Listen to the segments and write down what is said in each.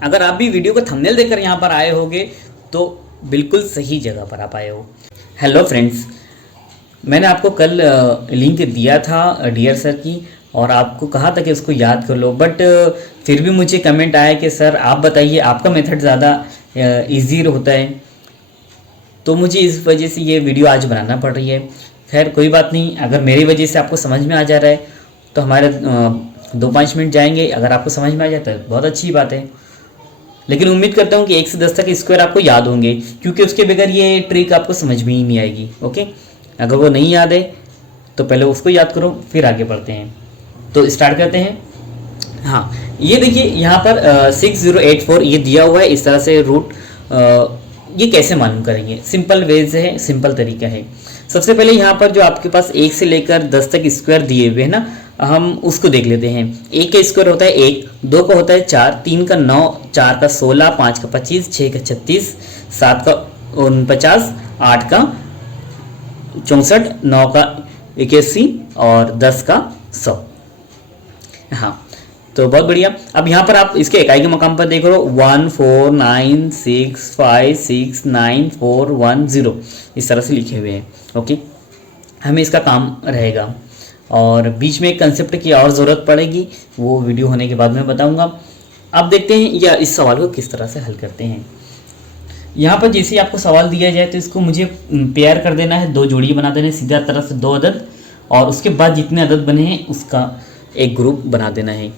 अगर आप भी वीडियो को थंबनेल देखकर यहाँ पर आए होगे तो बिल्कुल सही जगह पर आप आए हो। हेलो फ्रेंड्स, मैंने आपको कल लिंक दिया था डियर सर की और आपको कहा था कि उसको याद कर लो, बट फिर भी मुझे कमेंट आया कि सर आप बताइए, आपका मेथड ज़्यादा ईजी होता है, तो मुझे इस वजह से ये वीडियो आज बनाना पड़ रही है। खैर कोई बात नहीं, अगर मेरी वजह से आपको समझ में आ जा रहा है तो हमारे 2-5 मिनट जाएंगे। अगर आपको समझ में आ जाता है बहुत अच्छी बात है, लेकिन उम्मीद करता हूँ कि 1 से 10 तक स्क्वायर आपको याद होंगे, क्योंकि उसके बगैर ये ट्रिक आपको समझ में ही नहीं आएगी। ओके, अगर वो नहीं याद है तो पहले उसको याद करो, फिर आगे बढ़ते हैं। तो स्टार्ट करते हैं। हाँ, ये देखिए यहाँ पर 6084 ये दिया हुआ है इस तरह से रूट। ये कैसे मालूम करेंगे? सिंपल वेज है, सिंपल तरीका है। सबसे पहले यहाँ पर जो आपके पास 1 से लेकर 10 तक स्क्वायर दिए हुए हैं ना, हम उसको देख लेते हैं। 1 का स्क्वायर होता है 1, 2 का होता है 4, 3 का 9, 4 का 16, 5 का 25, 6 का 36, 7 का 49, 8 का 64, 9 का 81 और 10 का 100। हाँ, तो बहुत बढ़िया। अब यहाँ पर आप इसके इकाई के मकाम पर देख रहे हो 14965694110 इस तरह से लिखे हुए हैं। ओके, हमें इसका काम रहेगा और बीच में एक कंसेप्ट की और ज़रूरत पड़ेगी, वो वीडियो होने के बाद मैं बताऊंगा। अब देखते हैं या इस सवाल को किस तरह से हल करते हैं। यहाँ पर जैसे आपको सवाल दिया जाए तो इसको मुझे पेयर कर देना है, 2 जोड़ी बना देना है सीधा तरह से 2 अदद, और उसके बाद जितने अदद बने हैं उसका एक ग्रुप बना देना है।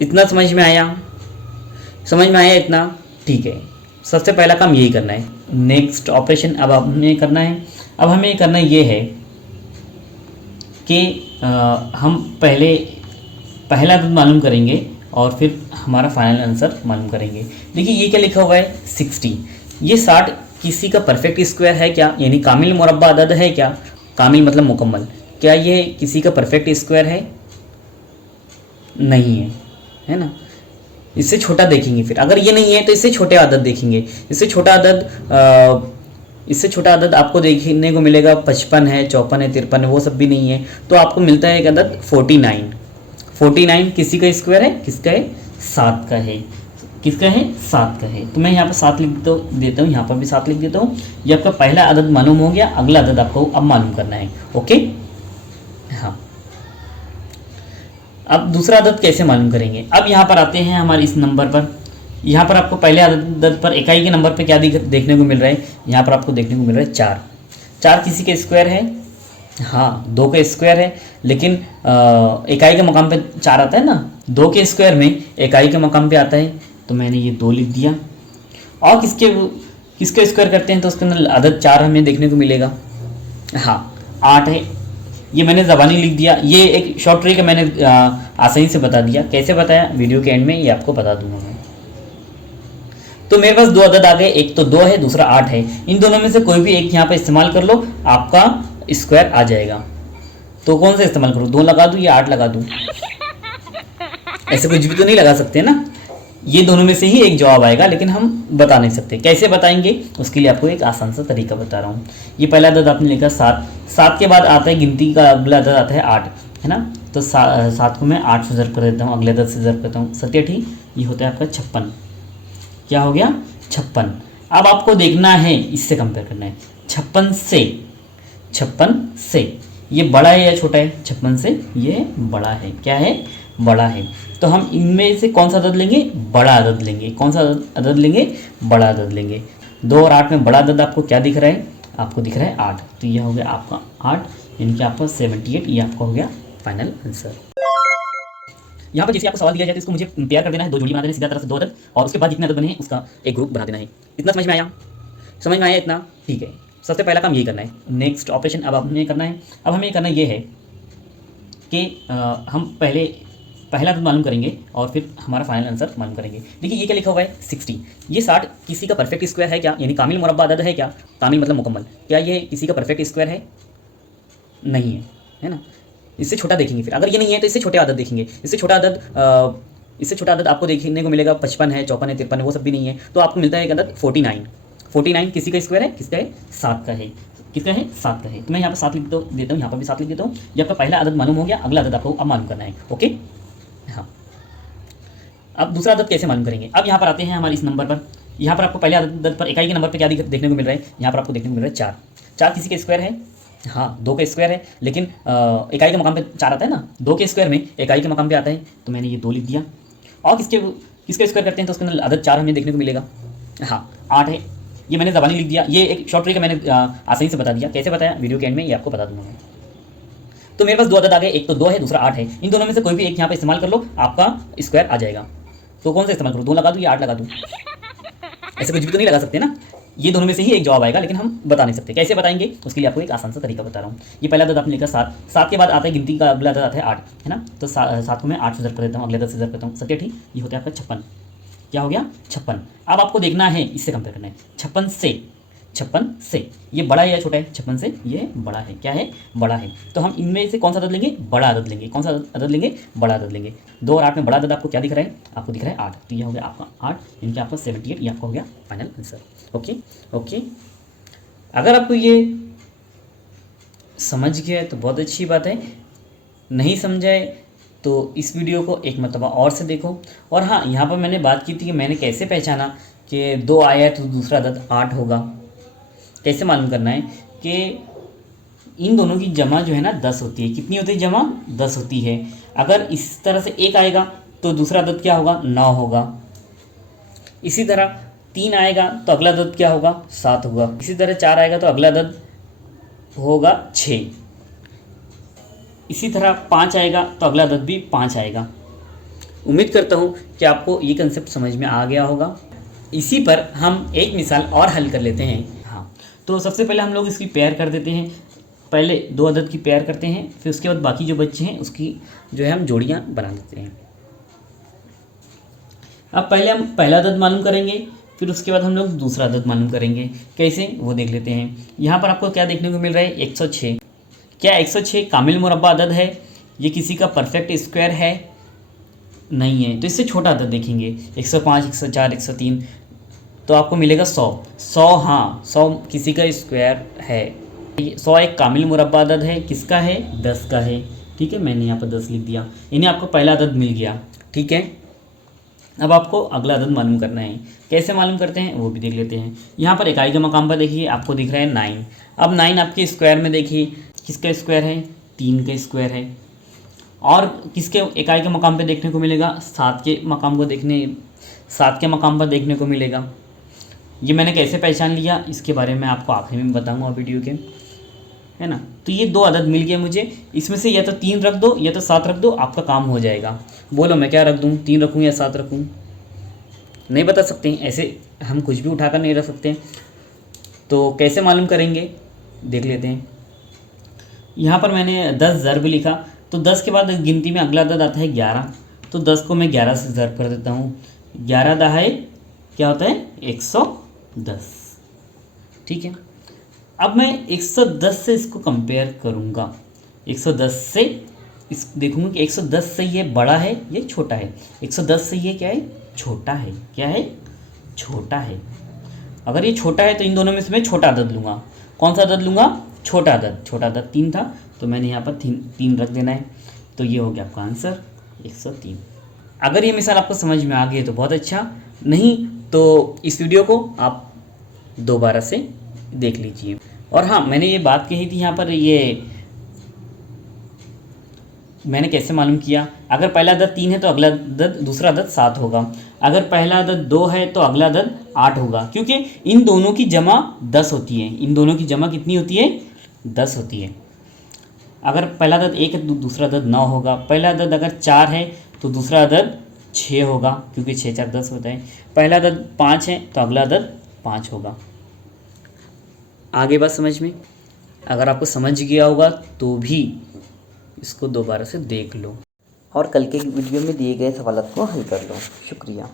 इतना समझ में आया? समझ में आया इतना? ठीक है, सबसे पहला काम यही करना है। नेक्स्ट ऑपरेशन अब हमें करना है। अब हमें करना ये है कि हम पहला अदद मालूम करेंगे और फिर हमारा फाइनल आंसर मालूम करेंगे। देखिए ये क्या लिखा हुआ है 60। ये 60 किसी का परफेक्ट स्क्वायर है क्या, यानी कामिल मुरब्बा अदद है क्या? कामिल मतलब मुकम्मल। क्या ये किसी का परफेक्ट स्क्वायर है? नहीं है ना? इससे छोटा देखेंगे फिर। अगर ये नहीं है तो इससे छोटे अदद देखेंगे। इससे छोटा अदद आपको देखने को मिलेगा 55 है, 54 है, 53 है, वो सब भी नहीं है, तो आपको मिलता है एक अदद 49। 49 किसी का स्क्वायर है? किसका है? 7 का है। किसका है? 7 का है। तो मैं यहाँ पर 7 लिख देता हूँ, यहाँ पर भी 7 लिख देता हूँ। ये आपका पहला अदद मालूम हो गया। अगला अदद आपको अब मालूम करना है। ओके, हाँ। अब दूसरा अदद कैसे मालूम करेंगे? अब यहाँ पर आते हैं हमारे इस नंबर पर। यहाँ पर आपको पहले अदद पर इकाई के नंबर पे क्या देखने को मिल रहा है? यहाँ पर आपको देखने को मिल रहा है 4। 4 किसी का स्क्वायर है? हाँ, 2 का स्क्वायर है, लेकिन इकाई के मकाम पे 4 आता है ना, 2 के स्क्वायर में इकाई के मकाम पे आता है, तो मैंने ये 2 लिख दिया। और किसके स्क्वायर करते हैं तो उसके अंदर अदद 4 हमें देखने को मिलेगा। हाँ, 8 है, ये मैंने ज़बानी लिख दिया। ये एक शॉर्ट ट्रिक है, मैंने आसानी से बता दिया। कैसे बताया वीडियो के एंड में ये आपको बता दूंगा मैं। तो मेरे पास 2 अदद आ गए, एक तो 2 है, दूसरा 8 है। इन दोनों में से कोई भी एक यहाँ पर इस्तेमाल कर लो, आपका स्क्वायर आ जाएगा। तो कौन सा इस्तेमाल करूँ? 2 लगा दूँ या 8 लगा दूँ? ऐसे कुछ भी तो नहीं लगा सकते ना। ये दोनों में से ही एक जवाब आएगा, लेकिन हम बता नहीं सकते। कैसे बताएंगे उसके लिए आपको एक आसान सा तरीका बता रहा हूँ। ये पहला अदद आपने लिखा 7। 7 के बाद आता है गिनती का अगला अदद आता है 8, है ना? तो 7 को मैं 8 से ज़र्ब कर देता हूँ, अगले अदद से ज़र्ब करता हूँ। 7 8 ये होता है आपका 56। क्या हो गया? 56। अब आपको देखना है, इससे कंपेयर करना है 56 से ये बड़ा है या छोटा है? 56 से ये बड़ा है। क्या है? बड़ा है। तो हम इनमें से कौन सा अदद लेंगे? बड़ा अदद लेंगे। कौन सा अदद लेंगे? बड़ा अदद लेंगे। 2 और 8 में बड़ा अदद आपको क्या दिख रहा है? आपको दिख रहा है 8। तो यह हो गया आपका 8, यानी कि आपका 78। ये आपका हो गया फाइनल आंसर। यहाँ पर जैसे आपको सवाल दिया जाए तो इसको मुझे पेयर कर देना है, 2 जोड़ी बना देना है सीधा तरह से 2 अदद, और उसके बाद जितने अदद बने हैं उसका एक ग्रुप बना देना है। इतना समझ में आया? समझ में आया इतना? ठीक है, सबसे पहला काम यही करना है। नेक्स्ट ऑपरेशन अब हमें करना है। अब हमें करना ये है कि हम पहला अदद मालूम करेंगे और फिर हमारा फाइनल आंसर मालूम करेंगे। देखिए ये क्या लिखा हुआ है 60। ये 60 किसी का परफेक्ट स्क्वायर है क्या, यानी कामिल मुरब्बा अदद है क्या? कामिल मतलब मुकम्मल। क्या ये किसी का परफेक्ट स्क्वायर है? नहीं है ना? इससे छोटा देखेंगे फिर। अगर ये नहीं है तो इससे छोटे अदद देखेंगे। इससे छोटा अदद आपको देखने को मिलेगा 55 है, 54 है, 53 है, वो सब भी नहीं है, तो आपको मिलता है एक अदद 49। 49 किसी का स्क्वायर है? किसका है? 7 का है। किसका है? 7 का है। तो मैं यहाँ पर 7 लिख देता हूँ, यहाँ पर भी 7 लिख देता हूँ। ये आपका पहला अदद मालूम हो गया। अगला अदद आपको अब मालूम करना है। ओके, हाँ। अब दूसरा अदद कैसे मालूम करेंगे? अब यहाँ पर आते हैं हमारे इस नंबर पर। यहाँ पर आपको पहले अदद पर इकाई के नंबर पर क्या देखने को मिल रहा है? यहाँ पर आपको देखने को मिल रहा है 4। 4 किसी का स्क्वायर है? हाँ, 2 का स्क्वायर है, लेकिन इकाई के मकाम पे 4 आता है ना, 2 के स्क्वायर में इकाई के मकाम पे आता है, तो मैंने ये 2 लिख दिया। और किसका स्क्वायर करते हैं तो उसके अंदर अदद 4 हमें देखने को मिलेगा। हाँ, 8 है, ये मैंने ज़बानी लिख दिया। ये एक शॉर्ट ट्रिक है, मैंने आसानी से बता दिया। कैसे बताया? वीडियो के एंड में ये आपको बता दूंगा मैं। तो मेरे पास 2 अदद आ गए, एक तो 2 है, दूसरा 8 है। इन दोनों में से कोई भी एक यहाँ पर इस्तेमाल कर लो, आपका स्क्वायर आ जाएगा। तो कौन सा इस्तेमाल करूँ? 2 लगा दूँ या 8 लगा दूँ? ऐसे कुछ भी तो नहीं लगा सकते ना, ये दोनों में से ही एक जवाब आएगा, लेकिन हम बता नहीं सकते। कैसे बताएंगे उसके लिए आपको एक आसान सा तरीका बता रहा हूँ। ये पहला अदद आपने लिखा 7, 7 के बाद आता है गिनती का अगला अदद आता है 8, है ना। तो 7 को मैं 8 से ज़र कर देता हूँ, अगले 10 से ज़र करता हूँ, 7 ठीक, ये होता है आपका 56। क्या हो गया? 56। अब आपको देखना है, इससे कंपेयर करना है 56 से ये बड़ा है या छोटा है? 56 से ये बड़ा है। क्या है? बड़ा है। तो हम इनमें से कौन सा अदद लेंगे? बड़ा अदद लेंगे। कौन सा अदद लेंगे? बड़ा अदद लेंगे। 2 और 8 में बड़ा अदद आपको क्या दिख रहा है? आपको दिख रहा है 8, तो ये हो गया आपका 8, इनके आपका 78, ये आपका हो गया फाइनल आंसर। ओके। अगर आपको ये समझ गया है तो बहुत अच्छी बात है, नहीं समझाए तो इस वीडियो को एक मरतबा और से देखो। और हाँ, यहाँ पर मैंने बात की थी कि मैंने कैसे पहचाना कि 2 आया तो दूसरा अदद 8 होगा। कैसे मालूम करना है कि इन दोनों की जमा जो है ना 10 होती है। कितनी होती है जमा? 10 होती है। अगर इस तरह से 1 आएगा तो दूसरा अदद क्या होगा? 9 होगा। इसी तरह 3 आएगा तो अगला अदद क्या होगा? 7 होगा। इसी तरह 4 आएगा तो अगला अदद होगा 6। इसी तरह 5 आएगा तो अगला अदद भी 5 आएगा। उम्मीद करता हूँ कि आपको ये कंसेप्ट समझ में आ गया होगा। इसी पर हम एक मिसाल और हल कर लेते हैं। हाँ, तो सबसे पहले हम लोग इसकी पेयर कर देते हैं। पहले 2 अदद की पेयर करते हैं, फिर उसके बाद बाकी जो बच्चे हैं उसकी जो है हम जोड़ियाँ बना देते हैं। अब पहले हम पहला अदद मालूम करेंगे, फिर उसके बाद हम लोग दूसरा अदद मालूम करेंगे। कैसे वो देख लेते हैं। यहाँ पर आपको क्या देखने को मिल रहा है? 106। क्या 106 कामिल मुरब्बा अदद है? ये किसी का परफेक्ट स्क्वायर है? नहीं है। तो इससे छोटा अदद देखेंगे, 105, 104, 103, तो आपको मिलेगा 100। 100, हाँ 100 किसी का स्क्वायर है। 100 एक कामिल मुरब्बा अदद है, किसका है? 10 का है। ठीक है, मैंने यहाँ पर 10 लिख दिया। इन्हें आपको पहला अदद मिल गया। ठीक है, अब आपको अगला अदद मालूम करना है। कैसे मालूम करते हैं वो भी देख लेते हैं। यहाँ पर इकाई के मकाम पर देखिए आपको दिख रहा है 9। अब 9 आपके स्क्वायर में देखिए किसका स्क्वायर है? 3 का स्क्वायर है। और किसके इकाई के मकाम पे देखने को मिलेगा? 7 के मकाम पर देखने को मिलेगा। ये मैंने कैसे पहचान लिया इसके बारे में आपको आखिरी में बताऊंगा वीडियो के, है ना। तो ये 2 अदद मिल गए मुझे, इसमें से या तो 3 रख दो या तो 7 रख दो, आपका काम हो जाएगा। बोलो मैं क्या रख दूँ? 3 रखूँ या 7 रखूँ? नहीं बता सकते हैं, ऐसे हम कुछ भी उठाकर नहीं रख सकते। तो कैसे मालूम करेंगे देख लेते हैं। यहाँ पर मैंने 10 ज़रब लिखा, तो 10 के बाद गिनती में अगला अदद आता है 11, तो 10 को मैं 11 से ज़रब कर देता हूँ। 11 दहाई क्या होता है? 110। ठीक है, अब मैं 110 से इसको कंपेयर करूँगा। 110 से इस देखूँगा कि 110 से ये बड़ा है ये छोटा है। 110 से ये क्या है? छोटा है। क्या है? छोटा है। अगर ये छोटा है तो इन दोनों में से मैं छोटा अदद लूँगा। कौन सा अदद लूँगा? छोटा अदद। छोटा अदद 3 था, तो मैंने यहाँ पर 3 रख देना है। तो ये हो गया आपका आंसर 103। अगर ये मिसाल आपको समझ में आ गई तो बहुत अच्छा, नहीं तो इस वीडियो को आप दोबारा से देख लीजिए। और हाँ, मैंने ये बात कही थी यहाँ पर, ये मैंने कैसे मालूम किया। अगर पहला अदद 3 है तो अगला अदद दूसरा अदद 7 होगा। अगर पहला अदद 2 है तो अगला अदद 8 होगा, क्योंकि इन दोनों की जमा 10 होती है। इन दोनों की जमा कितनी होती है? 10 होती है। अगर पहला अदद 1 है तो दूसरा अदद 9 होगा। पहला अदद अगर 4 है तो दूसरा अदद 6 होगा, क्योंकि 6 4 10 होता है। पहला अदद 5 है तो अगला अदद 5 होगा। आगे बात समझ में? अगर आपको समझ गया होगा तो भी इसको दोबारा से देख लो और कल के वीडियो में दिए गए सवालों को हल कर लो। शुक्रिया।